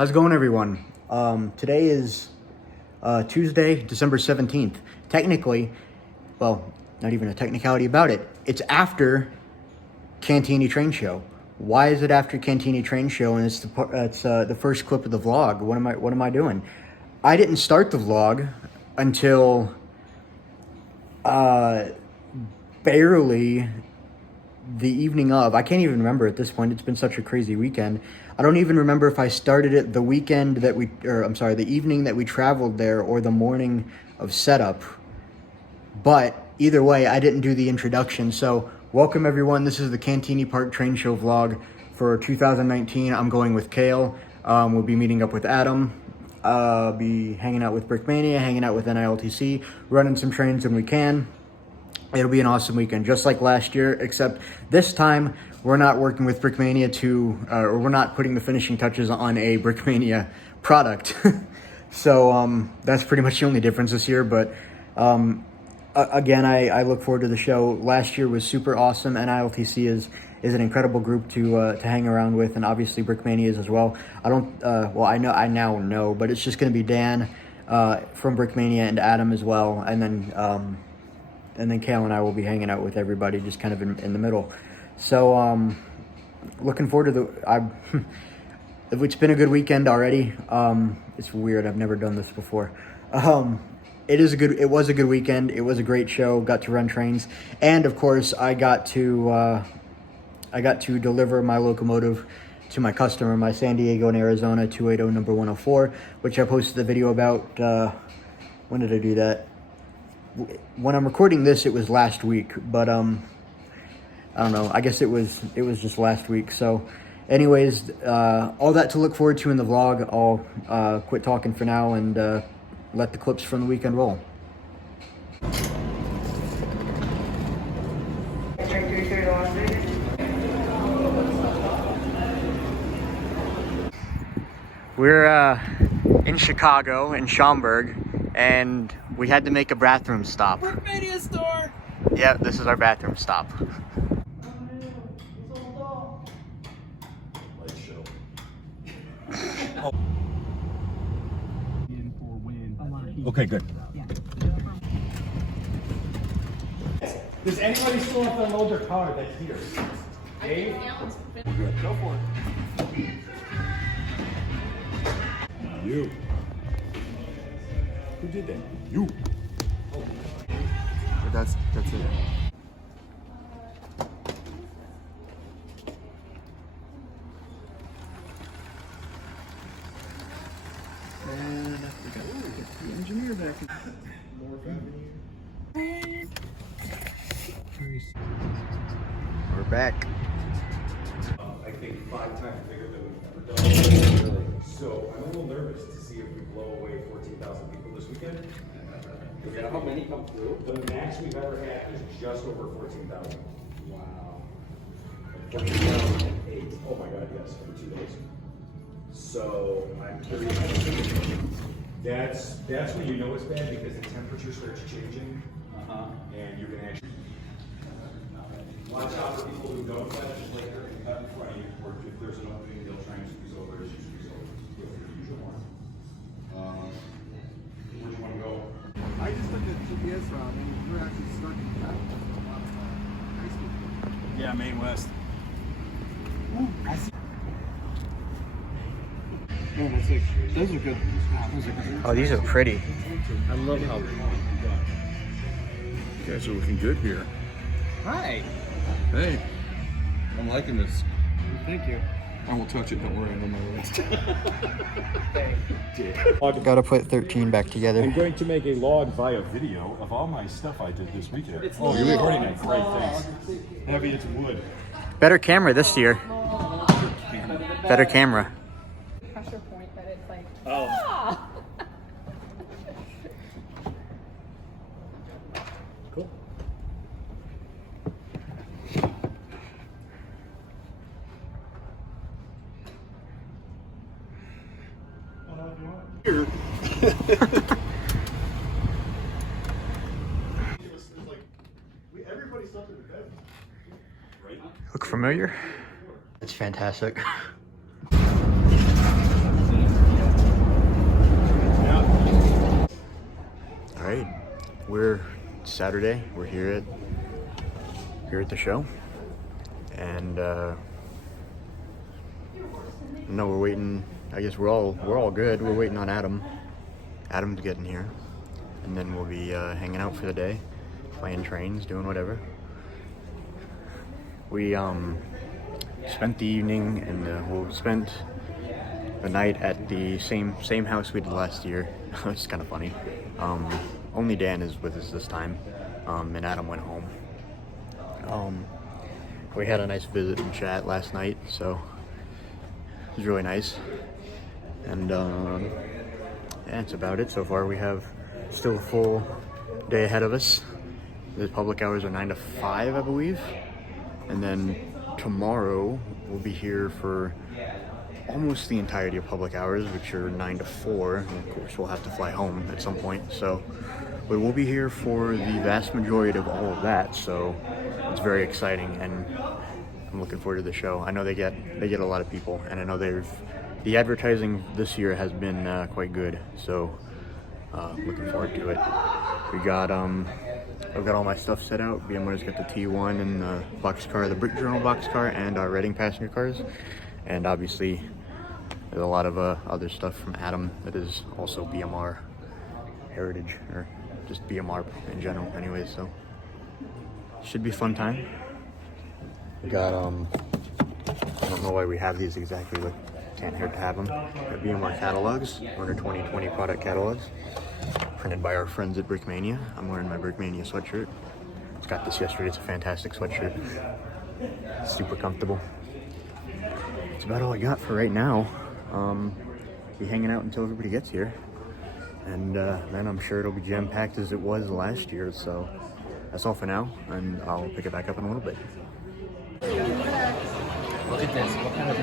How's it going, everyone? Today is Tuesday, December 17th. Technically, well, not even a technicality about it. It's after Cantigny Train Show. Why is it after Cantigny Train Show and it's the first clip of the vlog? What am I doing? I didn't start the vlog until barely the evening of. I can't even remember at this point. It's been such a crazy weekend. I don't even remember if I started it the weekend that the evening that we traveled there or the morning of setup. But either way, I didn't do the introduction. So welcome everyone. This is the Cantigny Park Train Show vlog for 2019. I'm going with Kale. We'll be meeting up with Adam. Be hanging out with Brickmania, hanging out with NILTC, running some trains when we can. It'll be an awesome weekend, just like last year, except this time we're not working with Brickmania or we're not putting the finishing touches on a Brickmania product. So that's pretty much the only difference this year. But again, I look forward to the show. Last year was super awesome. NILTC is an incredible group to hang around with, and obviously Brickmania is as well. I now know, but it's just going to be Dan from Brickmania and Adam as well, and then Kale and I will be hanging out with everybody, just kind of in the middle. So looking forward to it's been a good weekend already. It's weird. I've never done this before. It was a good weekend. It was a great show. Got to run trains, and of course, I got to deliver my locomotive to my customer, my San Diego and Arizona 280 number 104, which I posted the video about. When did I do that? When I'm recording this, it was last week, but I don't know. I guess it was just last week. So, anyways, all that to look forward to in the vlog. I'll quit talking for now and let the clips from the weekend roll. We're in Chicago, in Schaumburg, and we had to make a bathroom stop. Brickmania store! Yeah, this is our bathroom stop. Light show. Okay, good. Does anybody still have to unload their car that's here? Dave? Go for it. You. Who did that? You. But that's it. And we got the engineer back. We're back. I think 5 times bigger than we've ever done. So I'm a little nervous to see if we blow away 14,000 people this weekend. Yeah, how many come through? The max we've ever had is just over 14,000. Wow. 14,008. Oh my God, yes, for 2 days. So I'm curious. That's when you know it's bad, because the temperature starts changing, and you can actually watch out for people who don't cut just like they're cut in front of you, or if there's an opening, they'll try and squeeze over as you squeeze over. Go for the usual one. Where do you want to go? I just looked at GPS route and we're actually starting to travel. Yeah, Main West. Ooh, I see. Man, that's like, those are good. Those are good. Oh, these are pretty. I love how. You guys are looking good here. Hi. Hey, I'm liking this. Thank you. I won't touch it, don't worry, I'm on my list. Gotta put 13 back together. I'm going to make a log via video of all my stuff I did this weekend. Oh, you're recording it. Great, thanks. Heavy, it's wood. Better camera this year. Better camera. Pressure point that it's like, Oh. ah! Cool. Here. Everybody slept in the bed. Right? Look familiar? It's fantastic. Saturday. We're here at the show, and no, we're waiting. I guess we're all good. We're waiting on Adam. Adam's getting here, and then we'll be hanging out for the day, playing trains, doing whatever. We spent the evening, and we spent the night at the same house we did last year. It's kind of funny. Only Dan is with us this time, and Adam went home. We had a nice visit and chat last night, so it was really nice. And yeah, that's about it so far. We have still a full day ahead of us. The public hours are 9 to 5, I believe. And then tomorrow we'll be here for almost the entirety of public hours, which are 9 to 4. And of course, we'll have to fly home at some point. So, but we'll be here for the vast majority of all of that. So it's very exciting, and I'm looking forward to the show. I know they get a lot of people, and I know the advertising this year has been quite good. So looking forward to it. I've got all my stuff set out. VMware's got the T1 and the boxcar, the Brick Journal boxcar, and our Reading passenger cars. And obviously, there's a lot of other stuff from Adam that is also BMR heritage, or just BMR in general anyways, so should be a fun time. We got, I don't know why we have these exactly, but can't hurt to have them. Got BMR catalogs, Order 2020 product catalogs, printed by our friends at Brickmania. I'm wearing my Brickmania sweatshirt. Just got this yesterday. It's a fantastic sweatshirt. Super comfortable. That's about all I got for right now. Be hanging out until everybody gets here, and then I'm sure it'll be jam-packed as it was last year. So that's all for now, and I'll pick it back up in a little bit. Look at this. What kind of a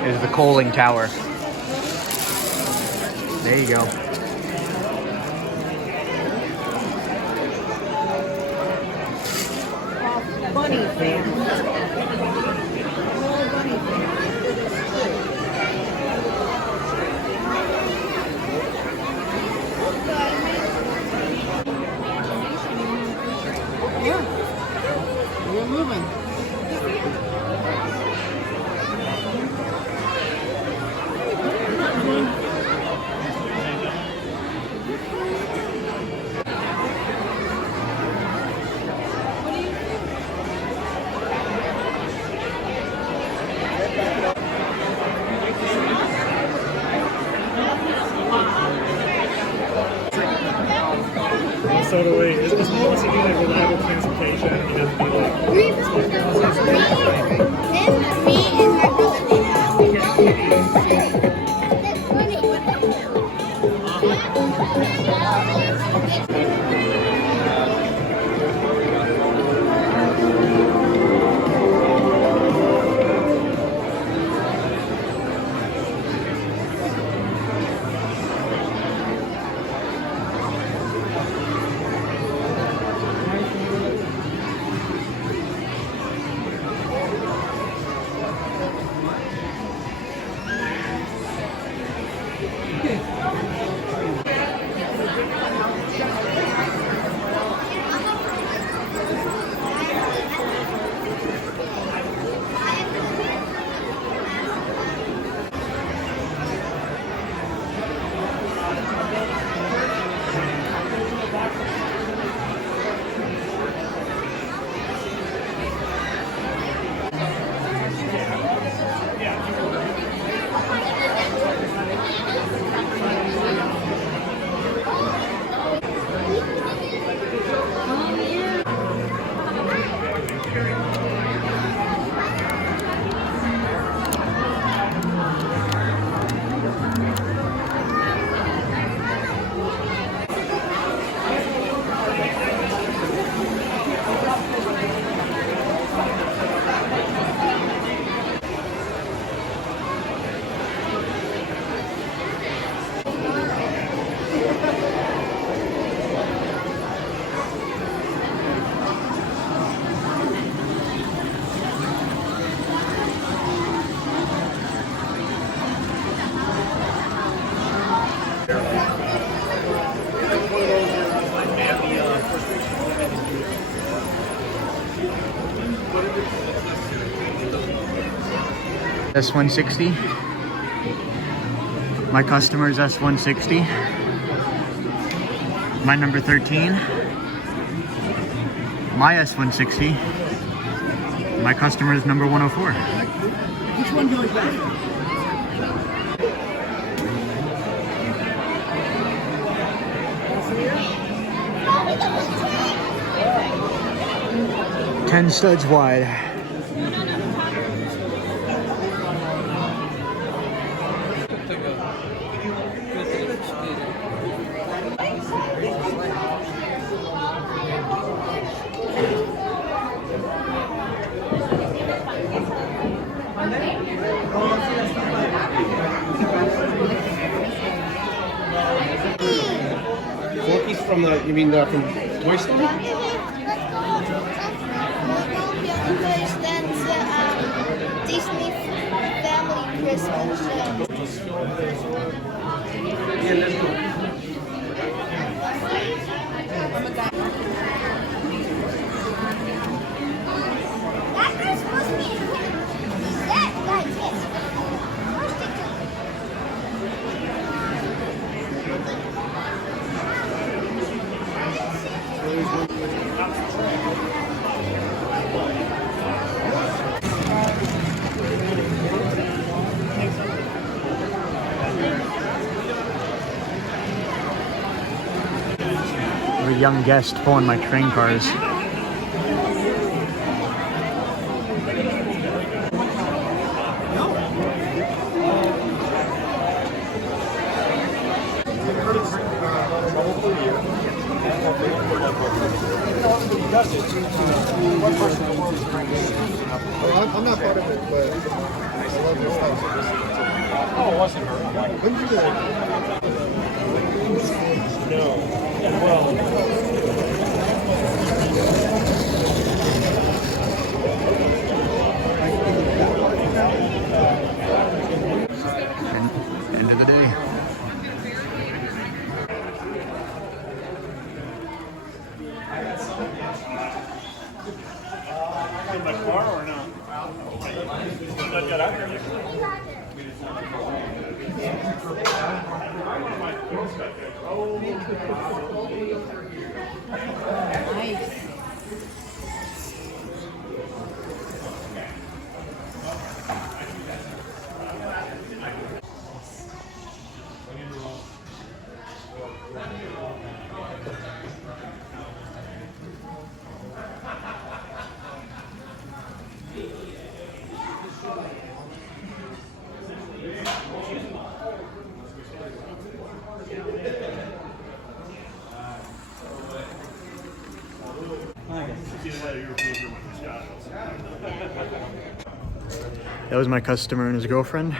Is the coaling tower. There you go. Bunny fan. Yeah. We're moving. So do we. It's just once you do like reliable transportation, you have to be like. S160. My customer is S160. My number 13. My S160. My customer is number 104. Which one goes back? 10 studs wide. Forky's from the, you mean from Toy Story? Disney Family Christmas Show. That girl's supposed to be that like this. A young guest pulling my train cars. I'm not part of it, but I love your stuff. Oh, it wasn't her. When did you do that? No. Well, End of the day. in my car or not? Not yet out here. Nice. That was my customer and his girlfriend.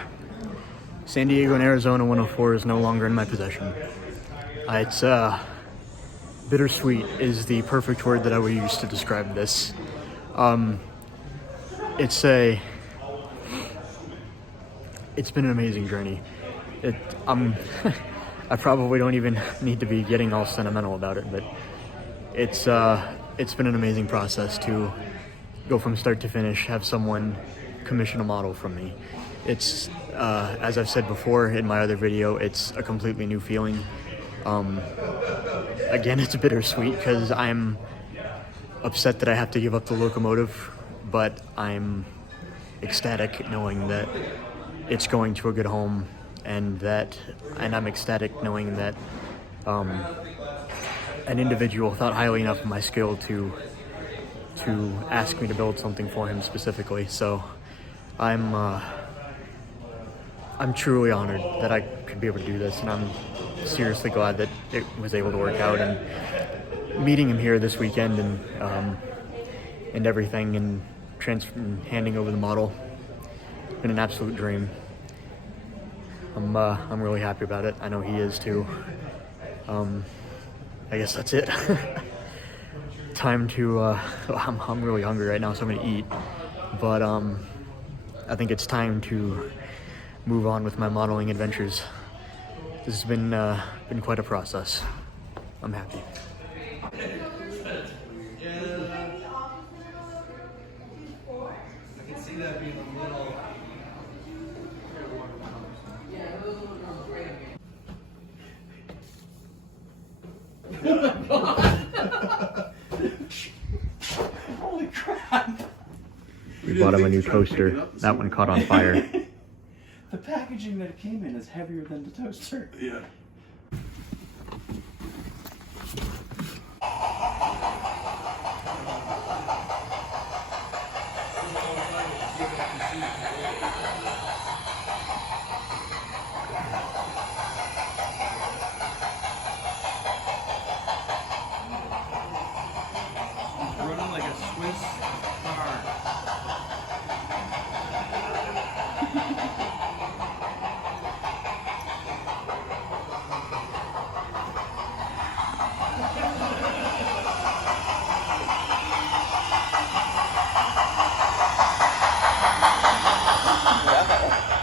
San Diego and Arizona 104 is no longer in my possession. It's bittersweet is the perfect word that I would use to describe this. It's been an amazing journey. I probably don't even need to be getting all sentimental about it, but it's been an amazing process to go from start to finish, have someone commission a model from me. It's as I've said before in my other video, it's a completely new feeling. Again, it's bittersweet because I'm upset that I have to give up the locomotive, but I'm ecstatic knowing that it's going to a good home, and I'm ecstatic knowing that an individual thought highly enough of my skill to ask me to build something for him specifically. So I'm truly honored that I could be able to do this, and I'm seriously glad that it was able to work out. And meeting him here this weekend and everything, and handing over the model, been an absolute dream. I'm really happy about it. I know he is too. I guess that's it. Time to. I'm really hungry right now, so I'm gonna eat. But I think it's time to move on with my modeling adventures. This has been quite a process. I'm happy. that being a little. Holy crap! We bought him a new toaster. That one caught on fire. The packaging that it came in is heavier than the toaster. Yeah. Running like a Swiss car.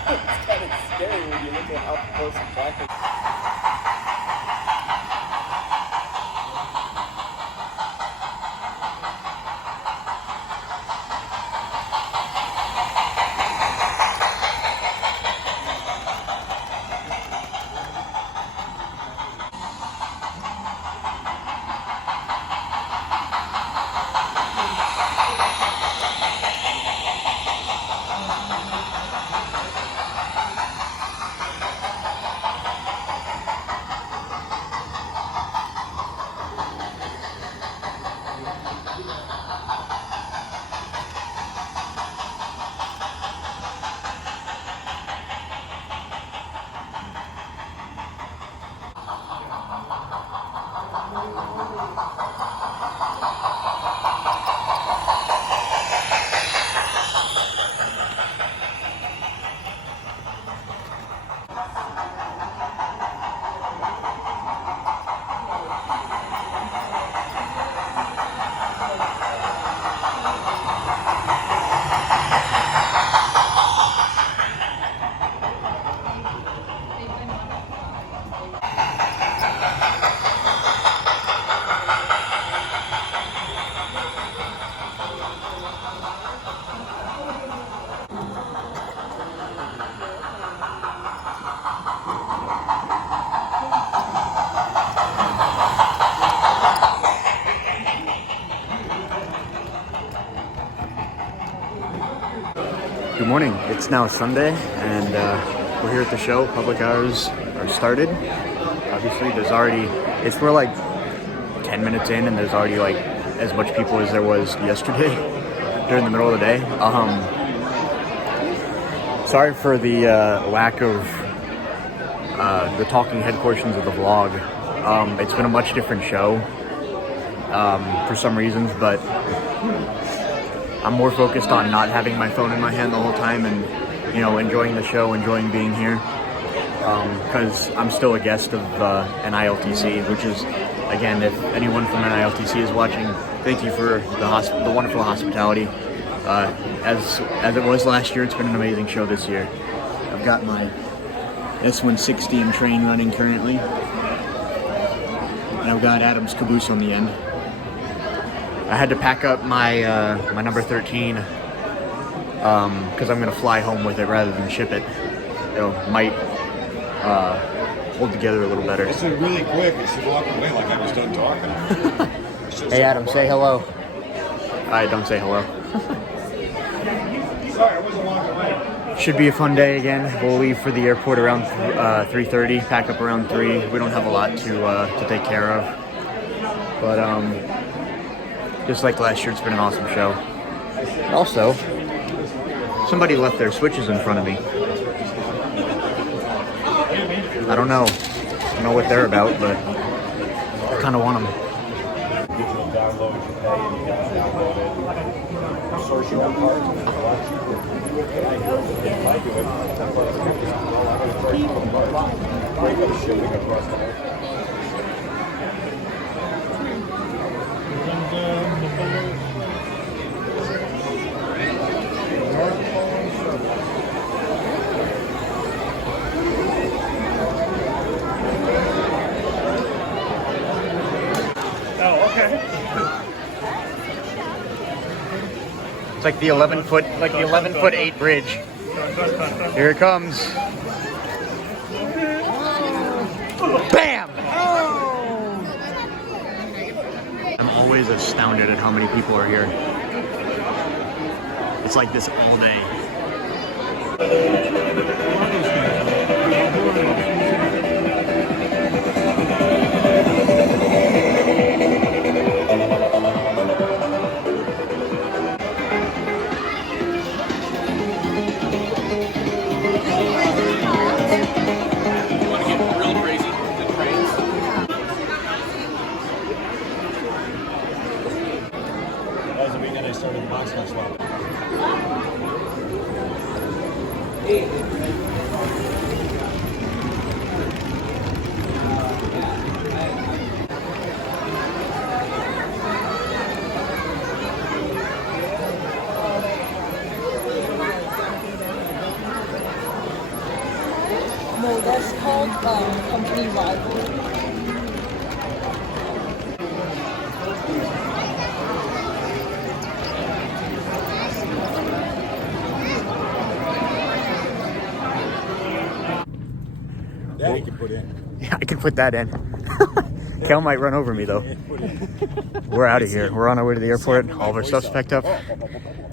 It's kind of scary when you look at how close the back is. Good morning. It's now Sunday, and we're here at the show. Public hours are started. Obviously, we're like 10 minutes in, and there's already like as much people as there was yesterday during the middle of the day. Sorry for the lack of the talking head portions of the vlog. It's been a much different show for some reasons, but I'm more focused on not having my phone in my hand the whole time and, you know, enjoying the show, enjoying being here. Because I'm still a guest of an ILTC, which is, again, if anyone from an ILTC is watching, thank you for the wonderful hospitality. As it was last year, it's been an amazing show this year. I've got my S160 train running currently, and I've got Adam's caboose on the end. I had to pack up my my number 13 because I'm gonna fly home with it rather than ship it. Might hold together a little better. It's really quick. You should walk away like I was done talking. Hey Adam, say hello. I don't say hello. Sorry, I wasn't walking away. Should be a fun day again. We'll leave for the airport around 3:30. Pack up around 3. We don't have a lot to take care of, but just like last year, it's been an awesome show. Also, somebody left their switches in front of me. I don't know what they're about, but I kind of want them. Digital download, you pay, and you got to download it. Source your own parts, and it's a lot cheaper. If I do it, that's what I'm going to source your own parts. Break up shipping across the whole. like the 11-foot, like the 11-foot 8 bridge. Here it comes. Bam! I'm always astounded at how many people are here. It's like this all day. That was the weekend I started the box house swap. No, that's called company rivalry. That you can put in. Yeah, I can put that in. Cal might run over me though. We're out of here. We're on our way to the airport. All of our stuff's packed up.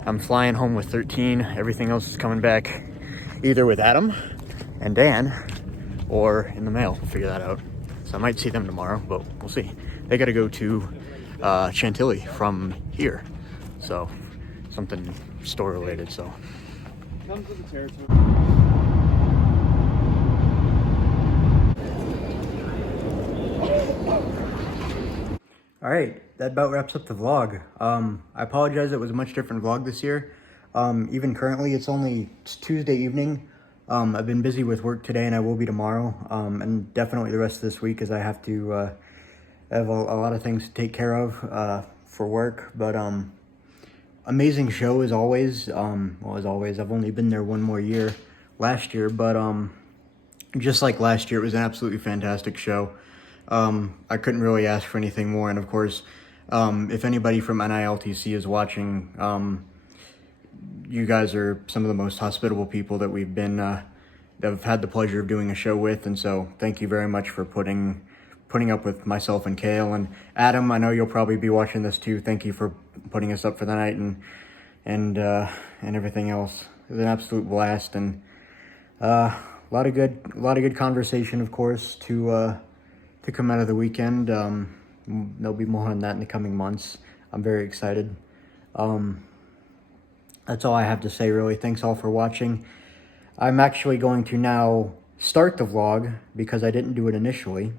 I'm flying home with 13. Everything else is coming back either with Adam and Dan or in the mail. We'll figure that out. So I might see them tomorrow, but we'll see. They got to go to Chantilly from here. So something store related. So. Comes with the territory. All right, that about wraps up the vlog. I apologize, it was a much different vlog this year. Even currently, it's Tuesday evening. I've been busy with work today, and I will be tomorrow, and definitely the rest of this week, as I have to have a lot of things to take care of for work. But amazing show as always. Well, as always, I've only been there one more year, last year, but just like last year, it was an absolutely fantastic show. I couldn't really ask for anything more. And of course, if anybody from NILTC is watching, you guys are some of the most hospitable people that we've been, that I've had the pleasure of doing a show with. And so thank you very much for putting up with myself and Kale and Adam. I know you'll probably be watching this too. Thank you for putting us up for the night and everything else. It was an absolute blast, and a lot of good conversation, of course, to come out of the weekend. There'll be more on that in the coming months. I'm very excited. That's all I have to say, really. Thanks all for watching. I'm actually going to now start the vlog because I didn't do it initially.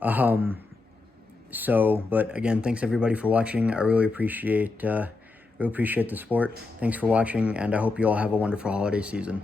But again, thanks everybody for watching. I really appreciate the support. Thanks for watching, and I hope you all have a wonderful holiday season.